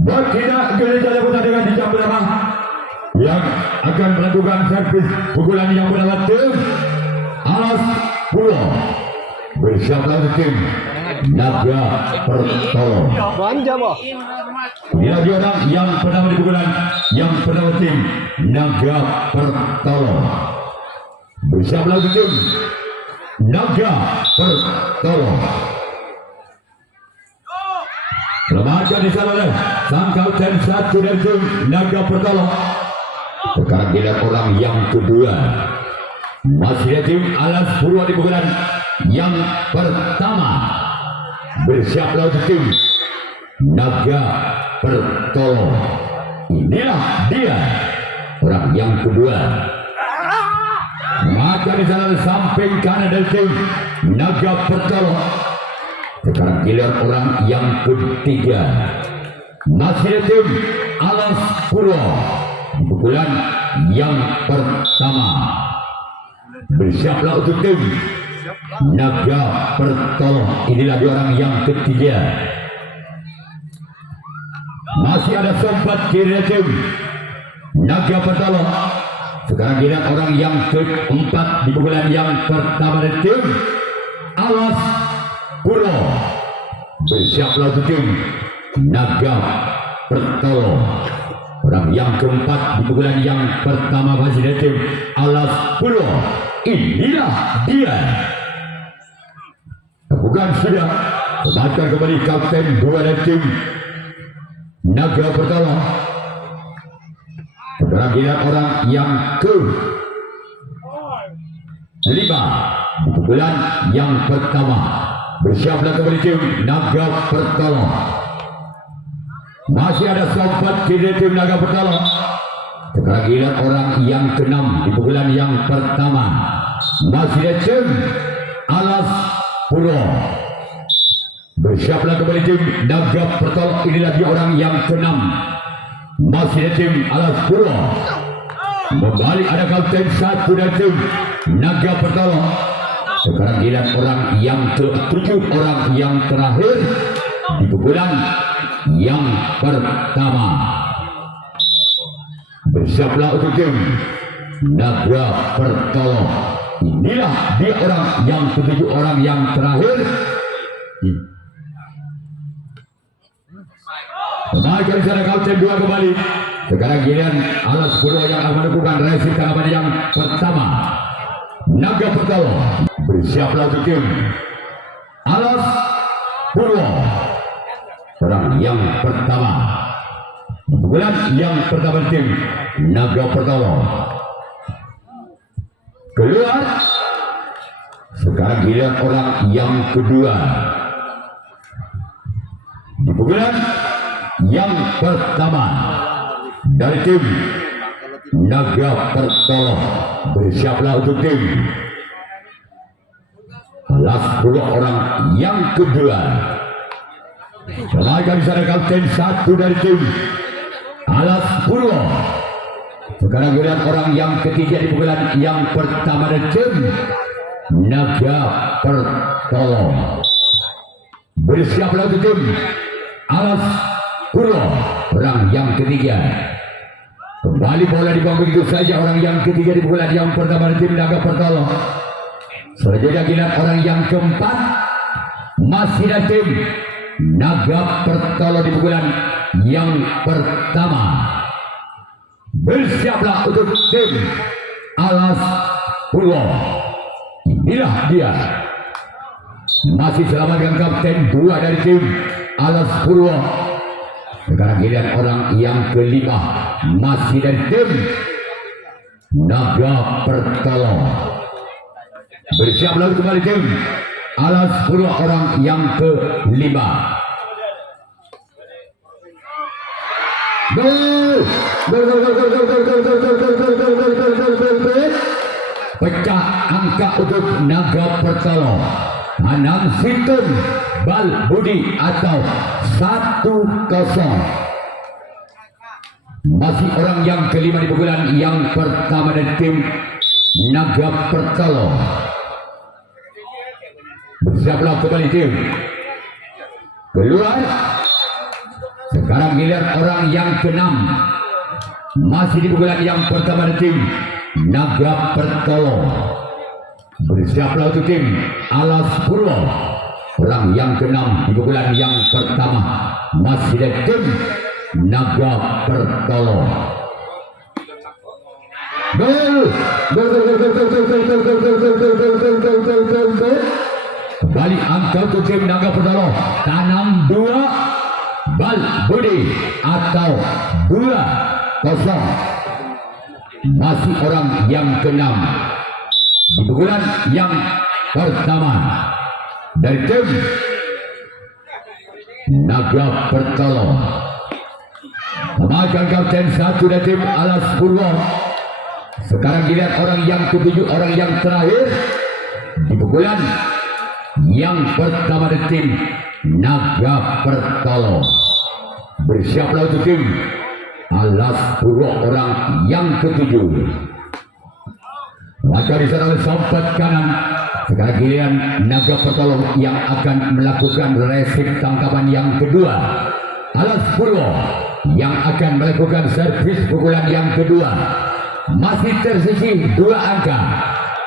Bertindak gereja lebutan dengan di jam berapa yang akan melakukan servis pukulan yang bernama tim Alas Pulau bersiap lawan tim Naga Pertolong. Dia orang yang pertama di pukulan yang pertama tim Naga Pertolong bersiap lawan tim Naga Pertolong. Remaja di sana sang kapten satu dari tim Naga Pertolong. Sekarang dilihat orang yang kedua masih dari tim Alas Purwa di pukulan yang pertama bersiap lawan tim Naga Pertolong. Inilah dia orang yang kedua. Maka di sana samping kanan dari tim Naga Pertolong. Sekarang giliran orang yang ketiga masih tim Alas Purwa pukulan yang pertama bersiaplah untuk tim Naga Pertolong. Inilah dia orang yang ketiga. Masih ada sempat kiri tim Naga Pertolong. Sekarang giliran orang yang keempat di pukulan yang pertama dari tim Alas Purwa bersiaplah untuk tim Naga Pertolong. Orang yang keempat di pukulan yang pertama masih dari tim Alas Purwa. Inilah dia. Bukan sudah mematkan kembali kapten dua dari tim Naga Pertolong. Sekarang giliran orang yang ke lima di pukulan yang pertama bersiaplah kembali tim Naga Pertolong. Masih ada sempat kiri tim Naga Pertolong. Sekarang giliran orang yang keenam di pukulan yang pertama masih ada tim Alas Purwa. Bersiaplah kembali tim Naga Pertolong. Inilah dia orang yang keenam masih ada tim Alas Purwa. Kembali ada kapten satu dari tim Naga Pertolong. Sekarang giliran orang yang ketujuh, orang yang terakhir di pukulan yang pertama. Bersiaplah untuk tim Naga Pertolong. Inilah dia orang yang ketujuh, orang yang terakhir. Kembali ke sana kapten dua kembali. Sekarang giliran Alas Purwa yang akan melakukan racing tanggapan yang pertama. Naga Pertolong bersiaplah untuk tim Alas Purwa. Orang yang pertama pukulan yang pertama tim Naga Pertolong keluar. Sekarang giliran orang yang kedua di pukulan yang pertama dari tim Naga Pertolong. Bersiaplah untuk tim Alas Purwa orang yang kedua. Kenaikan di sana kapten satu dari tim Alas Purwa. Sekarang giliran orang yang ketiga di pukulan yang pertama dari tim Naga Pertolong. Bersiaplah untuk tim Alas Purwa orang yang ketiga. Kembali bola di bawah begitu saja orang yang ketiga di pukulan yang pertama dari tim Naga Pertolong. Selanjutnya giliran orang yang keempat masih dari tim Naga Pertolong di pukulan yang pertama. Bersiaplah untuk tim Alas Purwa. Inilah dia. Masih selamatkan kapten dua dari tim Alas Purwa. Sekarang giliran orang yang kelima masih dari tim Naga Pertolong. Bersiaplah kembali tim Alas Purwa orang yang kelima. Pecah angka untuk Naga Pertolong. Anang Sinten Bal Budi atau 1-0. Masih orang yang kelima di pukulan yang pertama dari tim Naga Pertolong. Bersiaplah kembali tim keluar. Sekarang giliran orang yang keenam. Masih di pukulan yang pertama dari tim Naga Pertolo. Bersiaplah untuk tim Alas Purwo. Orang yang keenam di pukulan yang pertama masih dari tim Naga Pertolo. Kembali angka untuk tim Naga Pertolo. Tanam 2 Bal Budi atau 2-0. Masih orang yang keenam di pukulan yang pertama dari tim Naga Pertolo. Memakan kapten 1 dari tim Alas Purwo. Sekarang dilihat orang yang ketujuh, orang yang terakhir di pukulan yang pertama dari tim Naga Pertolo. Bersiaplah untuk tim Alas Purwo, orang yang ketujuh. Maka di sana sampai kanan. Sekarang giliran Naga Pertolo yang akan melakukan resip tangkapan yang kedua. Alas Purwo yang akan melakukan servis pukulan yang kedua. Masih tersisih 2 angka.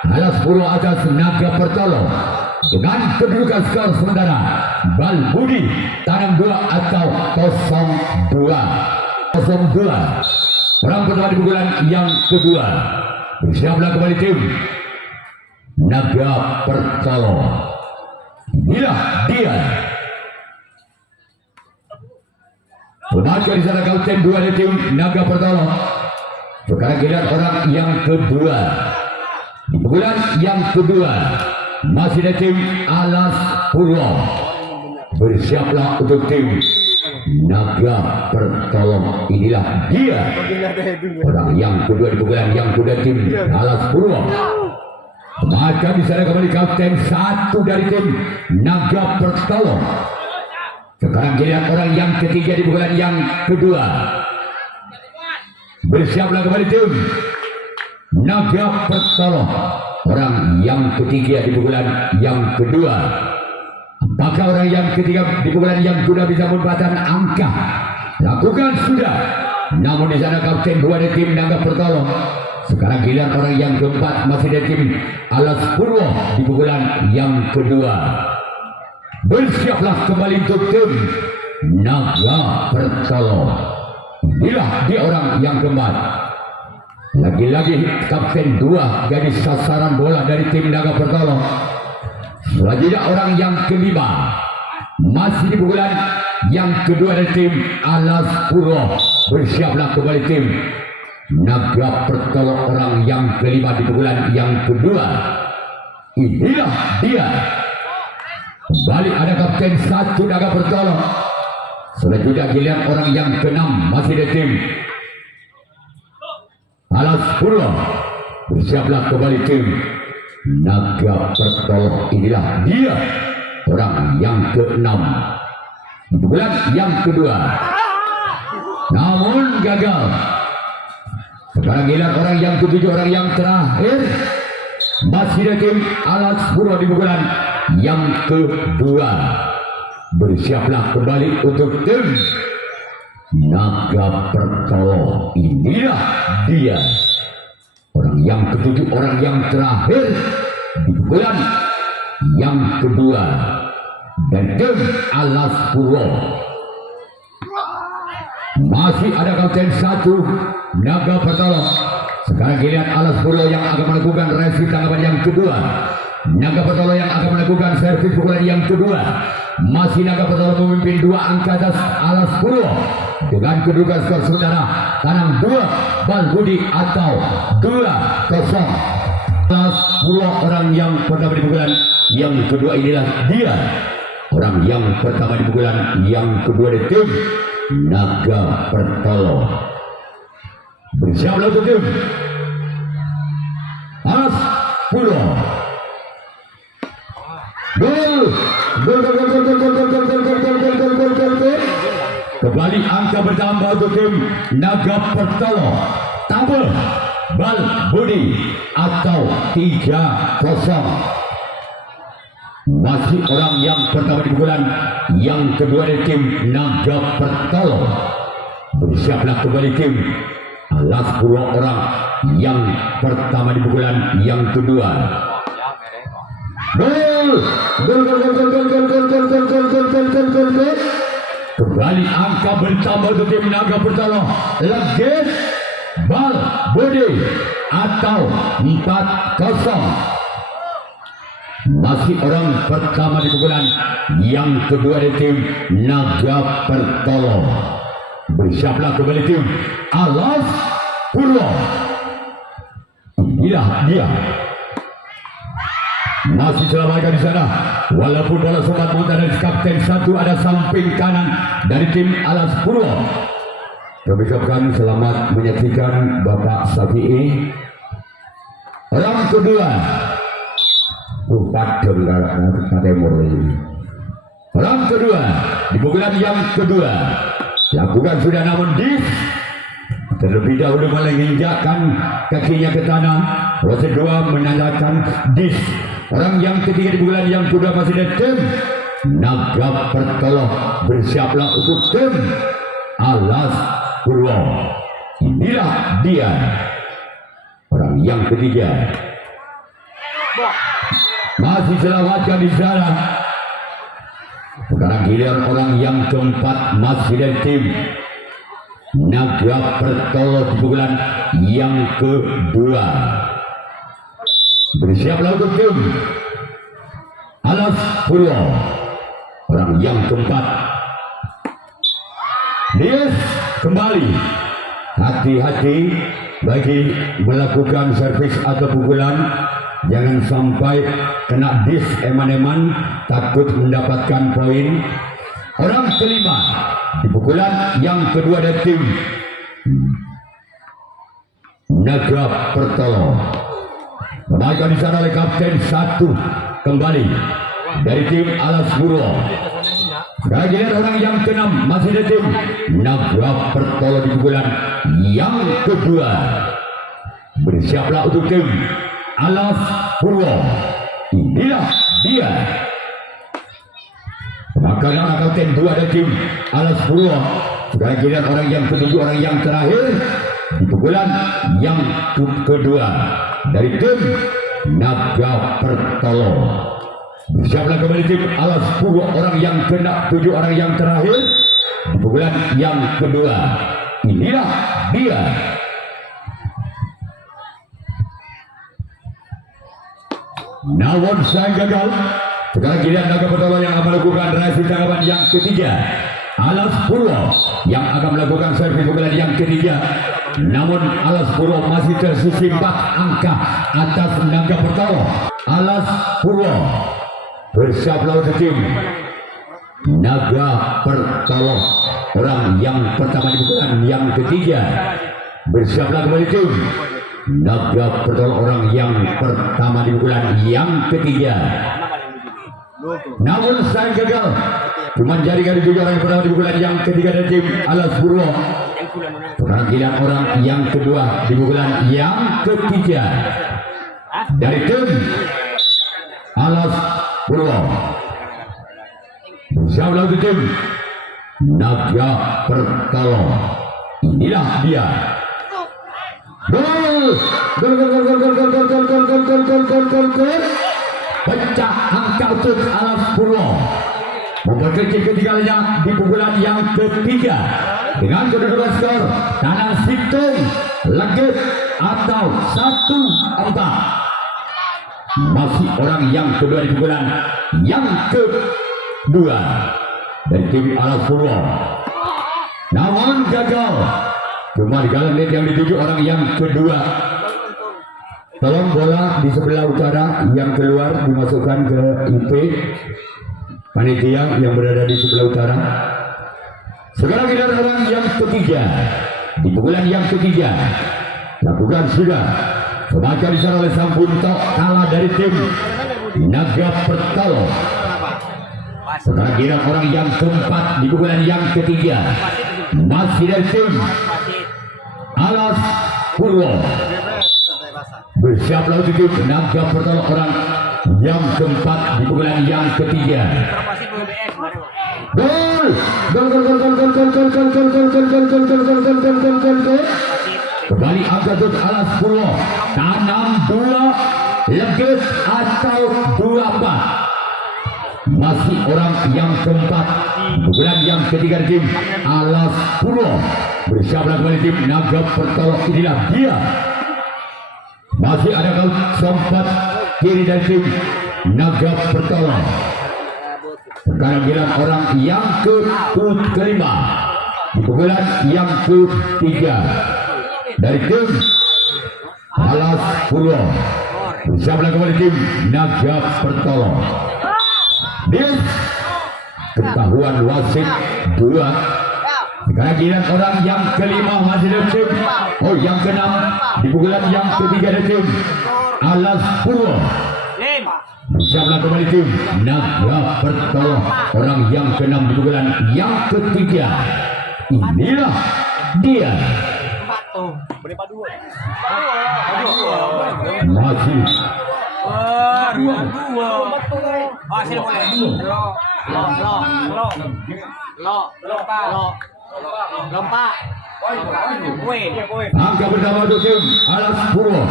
Alas Purwo atas Naga Pertolo dengan kedudukan skor sementara Bal Budi tanam 2 atau 0-2. Perang pertama di pukulan yang kedua. Bersiaplah kembali tim Naga Pertolo. Inilah dia. Pemakai di sana kapten 2 dari tim Naga Pertolo. Sekarang giliran orang yang kedua. Di pukulan yang kedua masih dari tim Alas Purwo. Bersiaplah untuk tim Naga Pertolo. Inilah dia. Orang yang kedua di pukulan yang kedua tim Alas Purwo. Maka di sana kembali kapten 1 dari tim Naga Pertolo. Sekarang giliran orang yang ketiga di pukulan yang kedua. Bersiaplah kembali tim Naga Pertolo. Orang yang ketiga di pukulan yang kedua. Apakah orang yang ketiga di pukulan yang kedua bisa membatan angka? Lakukan sudah. Namun di sana kapten 2 dari tim Naga Pertolo. Sekarang giliran orang yang keempat masih dari tim Alas Purwo di pukulan yang kedua. Bersiaplah kembali untuk tim Naga Pertolo. Inilah dia orang yang keempat. Lagi-lagi kapten 2 jadi sasaran bola dari tim Naga Pertolo. Selanjutnya orang yang kelima masih di pukulan yang kedua dari tim Alas Purwo. Bersiaplah kembali tim Naga Pertolo, orang yang kelima di pukulan yang kedua. Inilah dia. Kembali ada kapten 1 Naga Pertolo. Selanjutnya giliran orang yang keenam masih di tim Alas Purwo. Bersiaplah kembali tim Naga Pertolo. Inilah dia. Orang yang keenam di pukulan yang kedua. Namun gagal. Sekarang giliran orang yang ketujuh, orang yang terakhir masih di tim Alas Purwo di pukulan yang kedua. Bersiaplah kembali untuk tim Naga Pertolo. Inilah dia. Orang yang ketujuh, orang yang terakhir di pukulan yang kedua. Dan tim Alas Purwo. Masih ada kapten 1 Naga Pertolo. Sekarang giliran Alas Purwo yang akan melakukan resip tanggapan yang kedua. Naga Pertolo yang akan melakukan servis pukulan yang kedua. Masih Naga Pertolo memimpin 2 angka atas Alas Purwo dengan kedudukan skor sementara tanam 2 Bal Budi atau 2-0. Alas Purwo orang yang pertama di pukulan yang kedua. Inilah dia. Orang yang pertama di pukulan yang kedua di tim Naga Pertolo. Bersiaplah untuk tim Alas Purwo. Kembali angka bertambah untuk tim Naga Pertolo. Tambah Bal Budi atau 3-0. Masih orang yang pertama di pukulan, yang kedua dari tim Naga Pertolo. Bersiaplah kembali tim Alas Purwo orang yang pertama di pukulan, yang kedua. Gol. Kembali angka bertambah untuk tim Naga Pertolo. Lagi bal bodi atau 4-0. Masih orang pertama di pukulan, yang kedua dari tim Naga Pertolo. Bersiaplah kembali tim Alas Purwo. Inilah dia. Masih selamatkan di sana. Walaupun bola sempat muntah dari kapten satu, ada samping kanan dari tim Alas Purwo. Kami ucapkan selamat menyaksikan Bapak Safi'i. Orang kedua. Padang Timur ini. Orang kedua di pukulan yang kedua lakukan sudah, namun terlebih dahulu menginjakkan kakinya ke tanah. Orang kedua menandakan dis. Orang yang ketiga di pukulan yang kedua masih ada tim Naga Pertolo. Bersiaplah untuk tim Alas Purwo. Inilah dia orang yang ketiga. Masih selamatkan di sana. Sekarang giliran orang yang keempat masih dari tim Naga Pertolo di pukulan yang kedua. Bersiaplah untuk tim Alas Purwo. Orang yang keempat. Yes, kembali. Hati-hati bagi melakukan servis atau pukulan. Jangan sampai kena dis eman-eman, takut mendapatkan poin. Orang kelima di pukulan yang kedua dari tim Naga Pertolo. Memainkan di sana oleh kapten satu kembali dari tim Alas Purwo. Bagian orang yang keenam masih dari tim Naga Pertolo di pukulan yang kedua. Bersiaplah untuk tim Alas Purwo. Inilah dia. Makanan kapten dua dari tim Alas Purwo. Sekarang giliran orang yang ketujuh, orang yang terakhir di pukulan yang kedua dari tim Naga Pertolo. Bersiaplah kembali tim Alas Purwo, orang yang ke-7, orang yang terakhir di pukulan yang kedua. Inilah dia. Namun saya gagal. Sekarang giliran Naga Pertolo yang akan melakukan reaksi tanggapan yang ketiga. Alas Purwo yang akan melakukan servis pukulan yang ketiga. Namun Alas Purwo masih tersisih 4 angka atas Naga Pertolo. Alas Purwo bersiaplah untuk tim Naga Pertolo, orang yang pertama di pukulan yang ketiga. Bersiaplah kembali tim Naga Pertolo, orang yang pertama di pukulan yang ketiga. Namun saya gagal. Cuma jaringan juga orang yang pertama di pukulan yang ketiga dari tim Alas Purwo. Sekarang giliran orang yang kedua di pukulan yang ketiga dari tim Alas Purwo. Bersiaplah untuk tim Naga Pertolo. Inilah dia. Gol. Pecah angka untuk Alas Purwo. Memperkecil ketiganya di pukulan yang ketiga dengan kedudukan skor Tanah Situng Legit atau 1-4. Masih orang yang kedua di pukulan yang kedua dari tim Alas Purwo. Namun gagal. Cuma di galang net yang dituju orang yang kedua. Tolong bola di sebelah utara yang keluar dimasukkan ke IP panitia yang berada di sebelah utara. Sekarang kita orang yang ketiga di pukulan yang ketiga. Lakukan sudah semacam di sana oleh Sang Buntok, kalah dari tim Naga Pertolo. Sekarang kita orang yang keempat di pukulan yang ketiga masih dari tim Alas Purwo. Bersiaplah untuk tim Naga Pertolo, orang yang keempat di pukulan yang ketiga. Gol. Kembali Agathos Alas Purwo, tanam 2 legit atau 24. Masih orang yang keempat, pukulan yang ketiga tim Alas Purwo bersama kembali tim Naga Pertolong. Inilah dia. Masih ada kau sempat kiri dari tim Naga Pertolong. Sekarang bilang orang yang kelima, pukulan yang ketiga dari tim Alas Purwo bersama kembali tim Naga Pertolong. Bis ketahuan wasit 2. Sekarang giliran orang yang kelima masih dari tim yang keenam di pukulan yang ketiga dari tim Alas Purwo bersama kembali tim Naga Pertolong. Orang yang keenam di pukulan yang ketiga. Inilah dia. Masih angka pertama untuk tim Alas Purwo.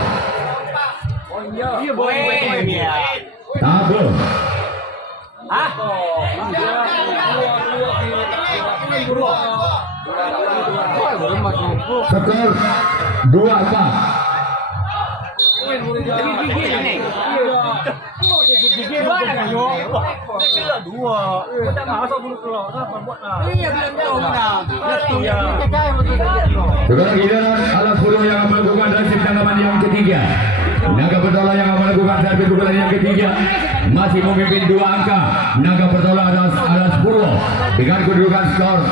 Tabel. Skor 2-4. Sekarang giliran Alas Purwo yang melakukan resip tanggapan yang ketiga. Naga Pertolong yang melakukan servis pukulan yang ketiga masih memimpin 2 angka. Naga Pertolong atas Alas Purwo dengan kedudukan skor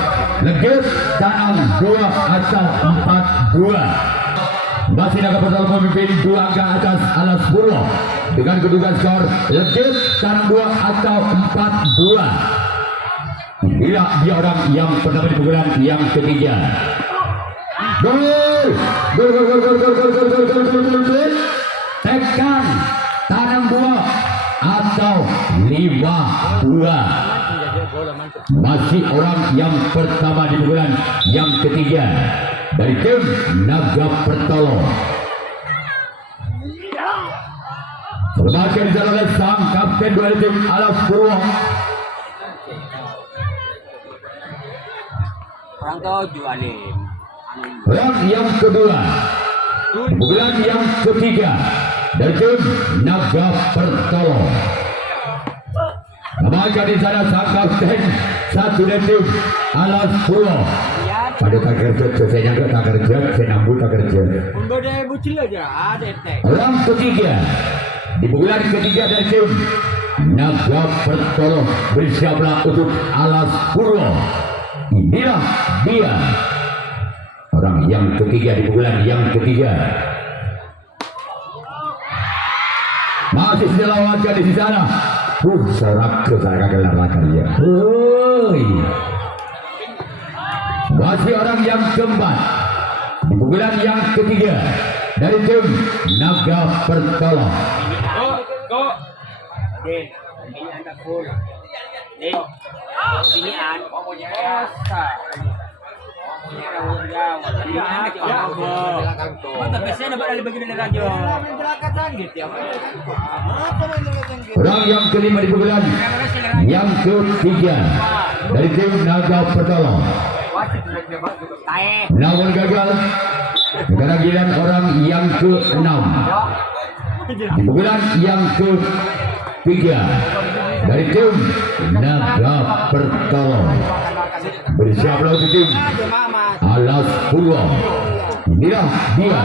legit tanam 2 atau 4-2. Masih Naga Pertolong memimpin 2 angka atas Alas Purwo dengan kedudukan skor legit tanam 2 atau 4-2. Inilah dia orang yang pertama di pukulan yang ketiga. Gol. Tekan tanam 2 atau 5-2. Masih orang yang pertama di pukulan yang ketiga dari tim Naga Pertolong. Semakin dijalankan sang kapten dari tim Alas Purwo. Orang tujuh Alim. Orang yang kedua, pukulan yang ketiga dari tim Naga Pertolong. Maka di sana sang kapten satu dari tim Alas Purwo. Pada tak kerja, saya nyangka tak kerja, saya nambut tak kerja. Untuk dia bucil aja, ada tek. Orang ketiga di pukulan ketiga dari tim Naga Pertolong bersiaplah untuk Alas Purwo. Inilah dia orang yang ketiga di pukulan yang ketiga. Masih selawatkan di sana. Serak ke saya kagak lakan ya. Masih orang yang keempat di pukulan yang ketiga dari tim Naga Pertolong. Go. Din, ini anda full. Din, ini an. Orang yang kelima di pukulan yang ketiga dari tim Naga Pertolong. Namun gagal. Sekarang giliran orang yang ke-6 di pukulan yang ketiga dari tim Naga Pertolong. Bersiaplah untuk tim Alas Purwo. Inilah dia.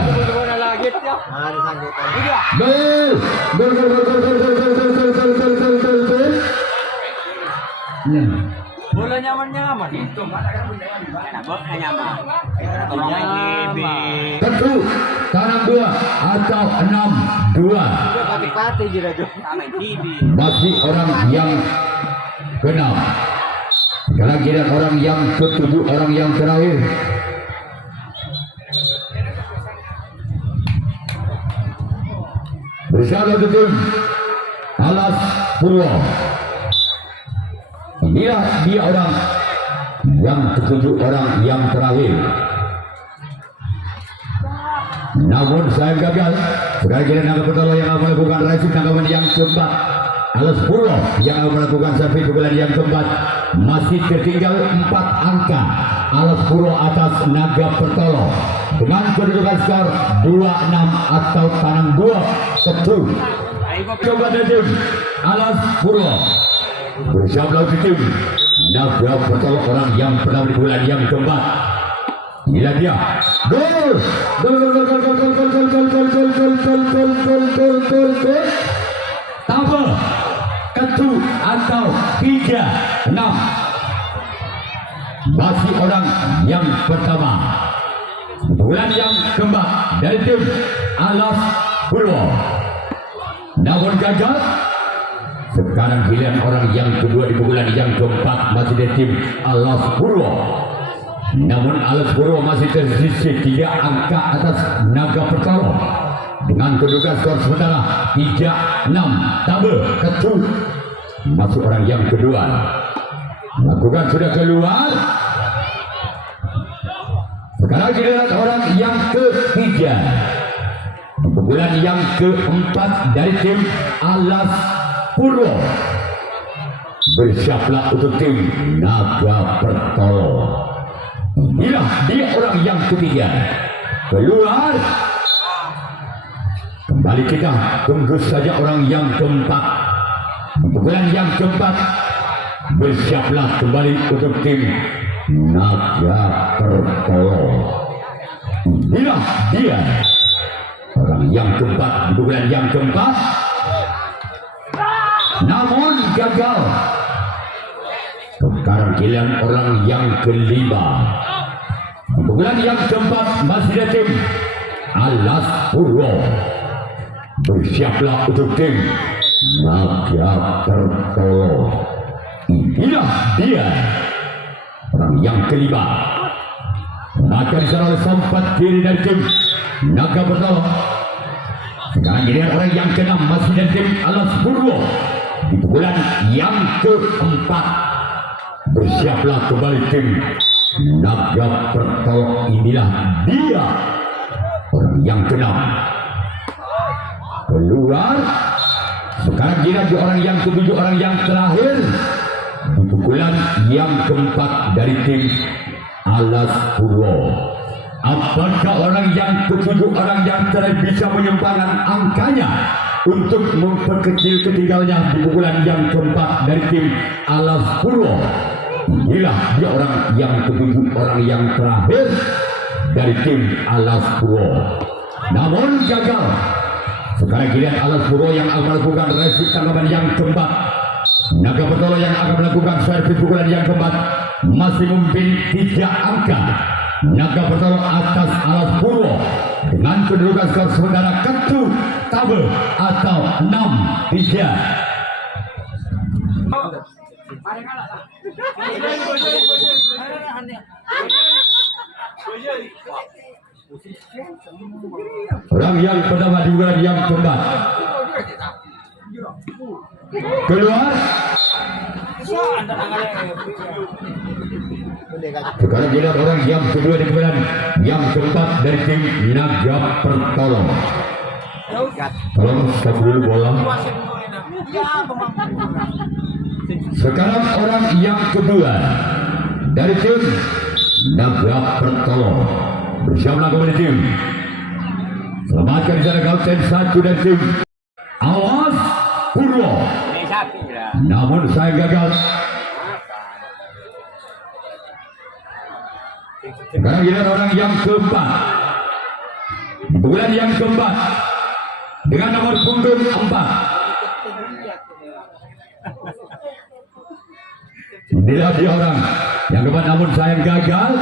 Gol. Bola nyaman. Itu nyaman. Tentu tanam 2 atau 6-2. Masih orang yang ke-6. Sekarang giliran orang yang ke-7, orang yang terakhir. Bersama tim Alas Purwo. Inilah dia orang yang ketujuh, orang yang terakhir. Namun saya gagal. Sekarang kita Naga Petolo yang melakukan resip tanggapan yang keempat. Alas Purwo yang melakukan servis pukulan yang keempat. Masih tertinggal 4 angka. Alas Purwo atas Naga Petolo dengan kedudukan skor 2-6 atau tanang 2-1. Coba tim Alas Purwo bersiap lawan tim Naga Petolo, orang yang pernah di bulan yang keempat. Inilah dia gol tabel ketu atau 3-6. Masih orang yang pertama bulan yang keempat dari tim Alas Purwo, namun gagal. Sekarang giliran orang yang kedua di bulan yang keempat masih dari tim Alas Purwo. Namun Alas Purwo masih tersisih 3 angka atas Naga Petolo dengan kedudukan skor sementara 3-6. Tabel ketu masuk orang yang kedua. Lakukan sudah keluar. Sekarang giliran orang yang ketiga di bulan yang keempat dari tim Alas Purwo. Bersiaplah untuk tim Naga Petolo. Inilah dia orang yang ketiga keluar. Kembali kita tunggu saja orang yang keempat. Bulan yang keempat bersiaplah kembali untuk tim Naga Petolo. Inilah dia orang yang keempat di bulan yang keempat. Namun gagal. Sekarang giliran orang yang kelima. Bulan yang keempat masih ada tim Alas Purwo. Bersiaplah untuk tim Naga Petolo. Inilah dia orang yang kelima. Maka disana oleh sempat kiri dari tim Naga Petolo. Sekarang giliran orang yang keenam masih dari tim Alas Purwo. Di bulan yang keempat bersiaplah kembali tim Naga Petolo. Inilah dia orang yang keenam keluar. Sekarang giliran orang yang ketujuh, orang yang terakhir di pukulan yang keempat dari tim Alas Purwo. Apakah orang yang ketujuh, orang yang terakhir bisa menyumbangkan angkanya untuk memperkecil ketinggalannya di pukulan yang keempat dari tim Alas Purwo? Inilah dia orang yang ketujuh, orang yang terakhir dari tim Alas Purwo. Namun gagal. Sekarang giliran Alas Purwo yang akan melakukan resip tanggapan yang keempat. Naga Petolo yang akan melakukan servis pukulan yang keempat. Masih memimpin 3 angka. Naga Petolo atas Alas Purwo dengan kedudukan skor sementara ketu tabel atau 6-3. Orang yang pertama di bulan yang keempat keluar. Sekarang giliran orang yang kedua di bulan yang keempat dari tim Naga Petolo. Tolong stop dulu bola. Sekarang orang yang kedua dari tim Naga Petolo. Bersiaplah kembali tim. Selamatkan secara kapten 1 dari tim Alas Purwo. Namun saya gagal. Sekarang giliran orang yang keempat. Bulan yang keempat dengan nomor punggung 4. Inilah dia orang yang keempat, namun saya gagal.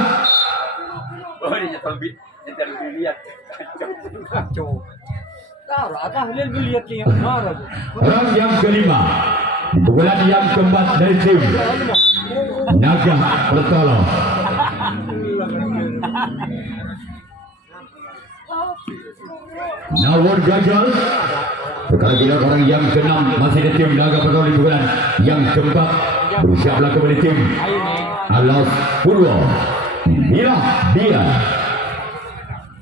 Oh, ini nyetel lihat. Kacau. Tahu apa lihat lihat marah. Orang yang kelima, bulan yang keempat dari tim Naga Petolo. Namun gagal. Sekarang giliran orang yang keenam masih di tim Naga Pertolo di bulan yang keempat. Bersiaplah kembali tim Alas Purwo. Inilah dia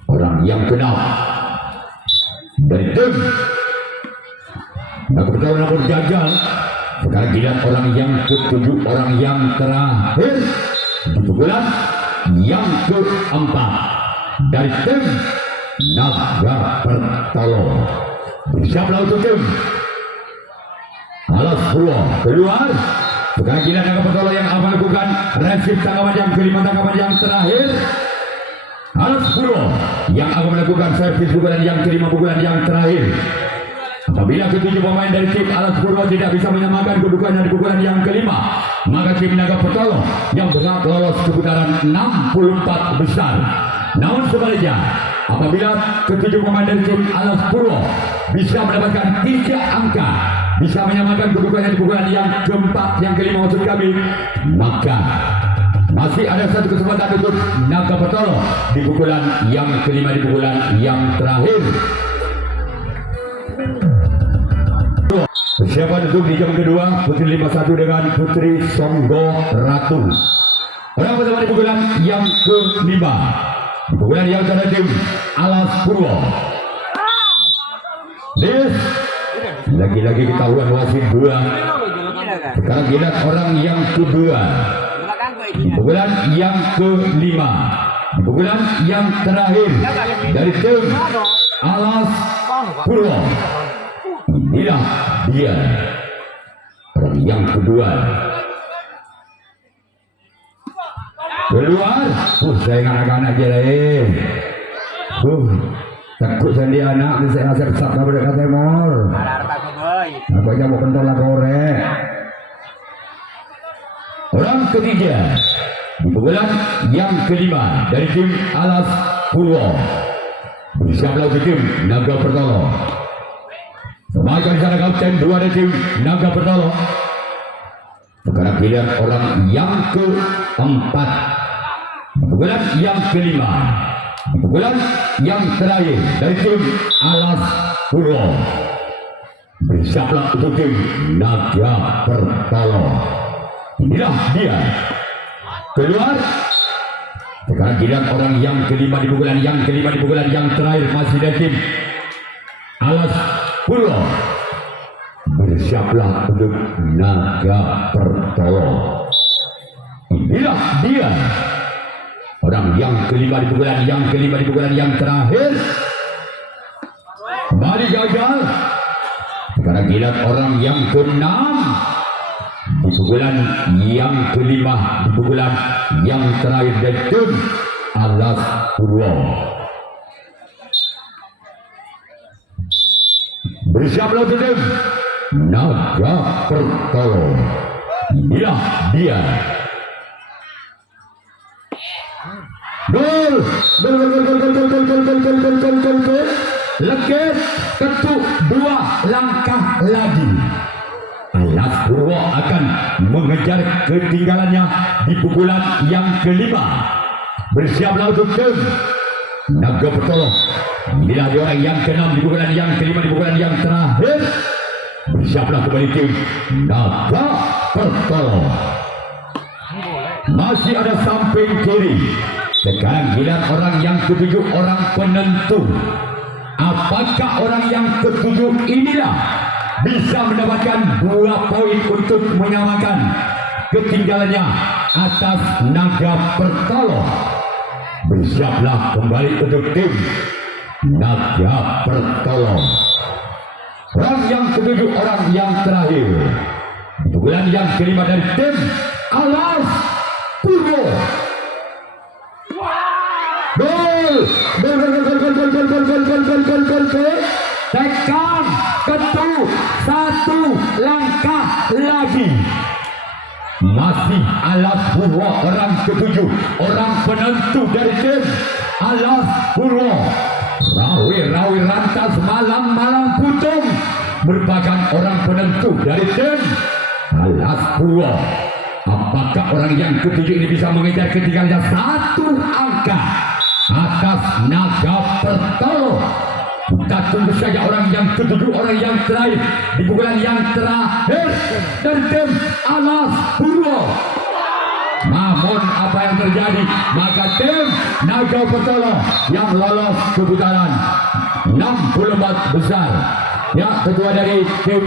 orang yang keenam dari tim Naga Pertolo nomor jagal. Sekarang giliran orang yang ketujuh, orang yang terakhir di bulan yang keempat dari tim Naga Pertolo. Bersiaplah untuk tim Alas Purwo keluar. Sekarang giliran Naga Pertolo yang akan melakukan resip tangkapan yang kelima, tangkapan yang terakhir. Alas Purwo yang akan melakukan servis pukulan yang kelima, pukulan yang terakhir. Apabila ketujuh pemain dari tim Alas Purwo tidak bisa menyamakan kedudukannya di pukulan yang kelima, maka tim Naga Pertolo yang berhak lolos ke putaran 64 besar. Namun sebaliknya, apabila ketujuh pemain dari tim Alas Purwo bisa mendapatkan 3 angka, bisa menyamakan kedudukannya di pukulan yang keempat, yang kelima maksud kami, maka masih ada satu kesempatan untuk Naga Pertolo di pukulan yang kelima, di pukulan yang terakhir. Persiapan untuk di jam kedua, Putri 51 dengan Putri Songgo Ratu. Orang pertama di pukulan yang kelima, di pukulan yang terakhir tim Alas Purwo. This lagi-lagi ketahuan wasit 2. Sekarang giliran orang yang kedua, di pukulan yang kelima, di pukulan yang terakhir dari tim Alas Purwo. Inilah dia orang yang kedua. Keluar. Saya anak-anak aja lah. Takut sandi anak, saya rasa besar kepada kata mor. Apa aja mau kental lah korek. Orang ketiga di pukulan yang kelima dari tim Alas Purwo. Bersiaplah untuk tim Naga Pertolo. Semakin sana kapten 2 dari tim Naga Pertolo. Sekarang giliran orang yang keempat, di pukulan yang kelima, di pukulan yang terakhir dari tim Alas Purwo. Bersiaplah untuk tim Naga Pertolo. Inilah dia keluar. Sekarang giliran orang yang kelima, di pukulan yang kelima, di pukulan yang terakhir masih dari tim Alas Purwo. Bersiaplah untuk Naga Pertolo. Inilah dia orang yang kelima, di pukulan yang kelima, di pukulan yang terakhir. Kembali gagal. Sekarang giliran orang yang keenam, di pukulan yang kelima, di pukulan yang terakhir dari tim Alas Purwo. Bersiaplah untuk tim Naga Pertolo. Inilah dia. Gol. Legit ketuk 2 langkah lagi. Alas Purwo akan mengejar ketinggalannya di pukulan yang kelima. Bersiaplah untuk tim Naga Pertolo. Inilah dia orang yang keenam, di pukulan yang kelima, di pukulan yang terakhir. Bersiaplah kembali tim Naga Pertolo. Masih ada samping kiri. Sekarang giliran orang yang ketujuh, orang penentu. Apakah orang yang ketujuh inilah bisa mendapatkan 2 poin untuk menyamakan ketinggalannya atas Naga Pertolo? Bersiaplah kembali untuk tim Naga Pertolo. Orang yang ketujuh, orang yang terakhir, di pukulan yang kelima dari tim Alas Purwo. Gol. Tekan ketuk 1 langkah lagi. Masih Alas Purwo orang ketujuh, orang penentu dari tim Alas Purwo. Rawi Rantas Malang Putung merupakan orang penentu dari tim Alas Purwo. Apakah orang yang ketujuh ini bisa mengejar ketinggalannya 1 angka atas Naga Pertolo? Kita tunggu saja orang yang ketujuh, orang yang terakhir di pukulan yang terakhir dari tim Alas Purwo. Namun apa yang terjadi? Maka tim Naga Petolo yang lolos ke putaran 64 besar. Ya, ketua dari tim